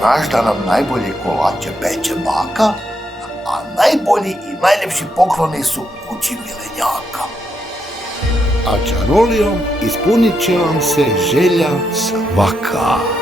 znaš da nam najbolje kolače peče baka, a najbolji i najljepši pokloni su kući milenjaka. A čarolijom ispunit će vam se želja svaka.